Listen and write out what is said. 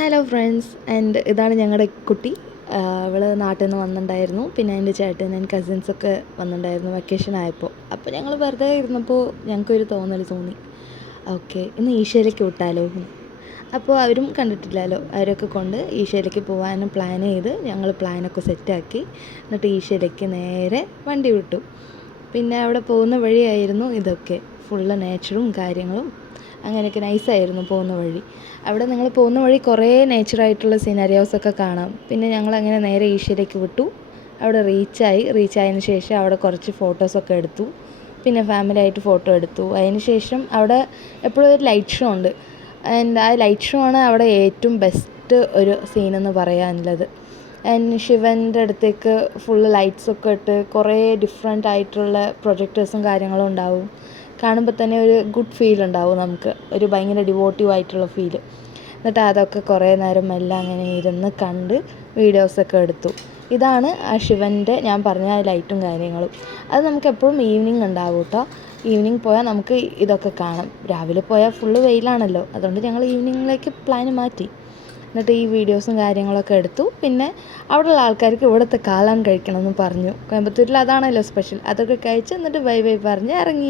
Hello friends, and ഇതാണ് ഞങ്ങളുടെ കുട്ടി. അവൾ നാട്ടിൽ നിന്ന് വന്നിട്ടുണ്ടായിരുന്നു. പിന്നെ എൻ്റെ ചേട്ടൻ കസിൻസൊക്കെ വന്നിട്ടുണ്ടായിരുന്നു വെക്കേഷൻ ആയപ്പോൾ. അപ്പോൾ ഞങ്ങൾ വെറുതെ ഇരുന്നപ്പോൾ ഞങ്ങൾക്കൊരു തോന്നി, ഓക്കെ ഇന്ന് ഈശോയിലേക്ക് വിട്ടാലോ. അപ്പോൾ അവരും കണ്ടിട്ടില്ലല്ലോ, അവരൊക്കെ കൊണ്ട് ഈശോയിലേക്ക് പോകാനും പ്ലാൻ ചെയ്ത് ഞങ്ങൾ പ്ലാനൊക്കെ സെറ്റാക്കി. എന്നിട്ട് ഈശോയിലേക്ക് നേരെ വണ്ടി വിട്ടു. പിന്നെ അവിടെ പോകുന്ന വഴിയായിരുന്നു ഇതൊക്കെ, ഫുള്ള് നേച്ചറും കാര്യങ്ങളും അങ്ങനെയൊക്കെ നൈസായിരുന്നു പോകുന്ന വഴി. അവിടെ നിങ്ങൾ പോകുന്ന വഴി കുറേ നേച്ചറായിട്ടുള്ള സിനാരിയോസൊക്കെ കാണാം. പിന്നെ ഞങ്ങളങ്ങനെ നേരെ ഈശോയിലേക്ക് വിട്ടു. അവിടെ റീച്ചായതിന് ശേഷം അവിടെ കുറച്ച് ഫോട്ടോസൊക്കെ എടുത്തു. പിന്നെ ഫാമിലി ആയിട്ട് ഫോട്ടോ എടുത്തു. അതിന് ശേഷം അവിടെ എപ്പോഴും ഒരു ലൈറ്റ് ഷോ ഉണ്ട്. ആൻഡ് ആ ലൈറ്റ് ഷോ ആണ് അവിടെ ഏറ്റവും ബെസ്റ്റ് ഒരു സീനെന്ന് പറയാനുള്ളത്. ആൻഡ് ശിവൻ്റെ അടുത്തേക്ക് ഫുള്ള് ലൈറ്റ്സൊക്കെ ഇട്ട് കുറേ ഡിഫറെൻ്റ് ആയിട്ടുള്ള പ്രൊജക്ടേഴ്സും കാര്യങ്ങളും ഉണ്ടാവും. കാണുമ്പോൾ തന്നെ ഒരു ഗുഡ് ഫീൽ ഉണ്ടാവും നമുക്ക്, ഒരു ഭയങ്കര ഡിവോട്ടീവ് ആയിട്ടുള്ള ഫീല്. എന്നിട്ട് അതൊക്കെ കുറേ നേരം എല്ലാം അങ്ങനെ ഇരുന്ന് കണ്ട് വീഡിയോസൊക്കെ എടുത്തു. ഇതാണ് ആ ശിവൻ്റെ ഞാൻ പറഞ്ഞ ആ ലൈറ്റും കാര്യങ്ങളും. അത് നമുക്ക് എപ്പോഴും ഈവനിങ് ഉണ്ടാവും കേട്ടോ. ഈവനിങ് പോയാൽ നമുക്ക് ഇതൊക്കെ കാണാം. രാവിലെ പോയാൽ ഫുള്ള് വെയിലാണല്ലോ, അതുകൊണ്ട് ഞങ്ങൾ ഈവനിങ്ങിലേക്ക് പ്ലാൻ മാറ്റി. എന്നിട്ട് ഈ വീഡിയോസും കാര്യങ്ങളൊക്കെ എടുത്തു. പിന്നെ അവിടെയുള്ള ആൾക്കാർക്ക് ഇവിടുത്തെ കാളൻ കഴിക്കണമെന്ന് പറഞ്ഞു. കോയമ്പത്തൂരിൽ അതാണല്ലോ സ്പെഷ്യൽ. അതൊക്കെ കഴിച്ച് എന്നിട്ട് ബൈ ബൈ പറഞ്ഞ് ഇറങ്ങി.